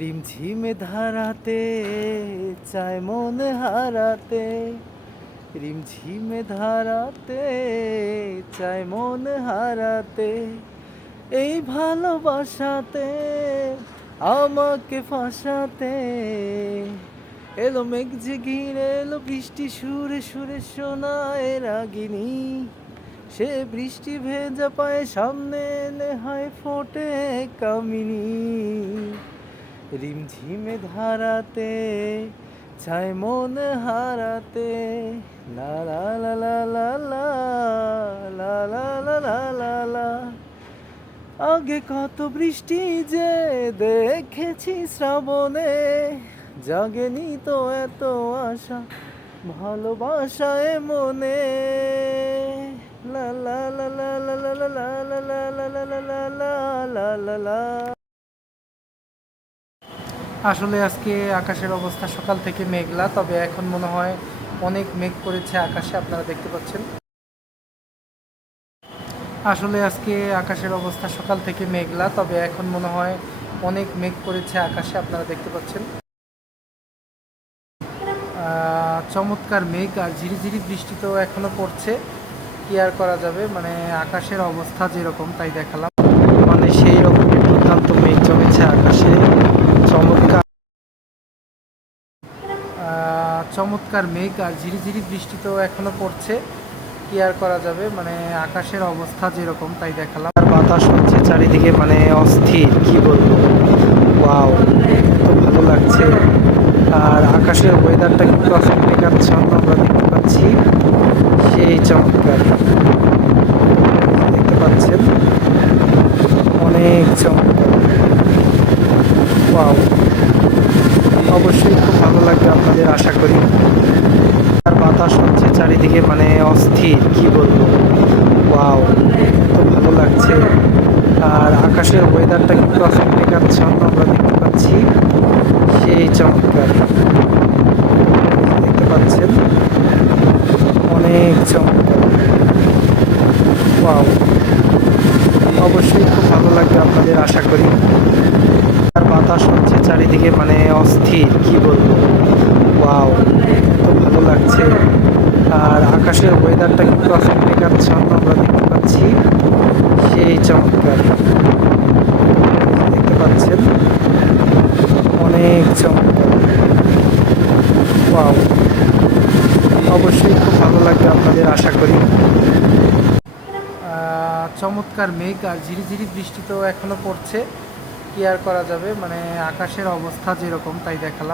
রিমঝিমে ধারাতে চায় মন হারাতে, রিমঝিমে ধারাতে চায় মন হারাতে, এই ভালোবাসাতে আমাকে ফাঁসাতে। এলো মেঘ যে ঘিরে এলো বৃষ্টি সুরে সুরে শোনায় রাগিনী, সে বৃষ্টি ভেজা পায়ে সামনে এলে হয় ফোটে কামিনী। রিমঝিমে ধারাতে চায় মন হারাতে, লা লা লা লা লা লা লা লা লা লা লা লা। আগে কত বৃষ্টি যে দেখেছি শ্রাবণে, জাগেনি তো এত আশা ভালোবাসায় মনে। লা লা লা লা লা লা লা লা লা লা লা লা লা লা লা লা। আসলে আজকে আকাশের অবস্থা সকাল থেকে মেঘলা, তবে এখন মনে হয় অনেক মেঘ করেছে আকাশে, আপনারা দেখতে পাচ্ছেন। আসলে আজকে আকাশের অবস্থা সকাল থেকে মেঘলা, তবে এখন মনে হয় অনেক মেঘ করেছে আকাশে, আপনারা দেখতে পাচ্ছেন। চমৎকার মেঘ আর ঝিরিঝিরি বৃষ্টি তো এখনো পড়ছে, কি আর করা যাবে, মানে আকাশের অবস্থা যেরকম তাই দেখালাম। মানে সেই রকমের দুর্দান্ত মেঘ জমেছে আকাশে। চমৎকার চমৎকার মেঘ আর ঝিরিঝিরি বৃষ্টি তো এখনো পড়ছে, কি আর করা যাবে, মানে আকাশের অবস্থা যেরকম তাই দেখালাম। আর বাতাস হচ্ছে চারিদিকে, মানে অস্থির, কি বলবো। ওয়াও, তো ভালো লাগছে। আর আকাশের ওয়েদারটা কিন্তু আসলে মেঘাচ্ছন্ন আমরা দেখতে পাচ্ছি, সেই চমৎকার দেখতে পাচ্ছেন, অনেক চমৎকার। ওয়াও, অবশ্যই খুব ভালো লাগবে আপনাদের, আশা করি। আর বাতাস হচ্ছে চারিদিকে, মানে অস্থির, কি বলবো। ওয়াও, তো ভালো লাগছে। আর আকাশের ওয়েদারটা কিন্তু আসলে মেঘাচ্ছন্ন আমরা দেখতে পাচ্ছি, সেই চমৎকার দেখতে পাচ্ছেন, অনেক চমৎকার। ওয়াও, অবশ্যই খুব ভালো লাগবে আপনাদের, আশা করি। আর বাতাস হচ্ছে চারিদিকে, মানে অস্থির, কি বলবো। ওয়াও, তো ভালো লাগছে। আর আকাশের ওয়েদারটা কিন্তু আসলে মেঘাচ্ছন্ন আমরা দেখতে পাচ্ছি, সেই চমৎকার দেখতে পাচ্ছেন, অনেক চমৎকার। ওয়াও, অবশ্যই খুব ভালো লাগবে আপনাদের, আশা করি। চমৎকার মেঘ আর ঝিরিঝিরি বৃষ্টি তো এখনো পড়ছে, কি আর করা যাবে, মানে আকাশের অবস্থা যেরকম তাই দেখালাম।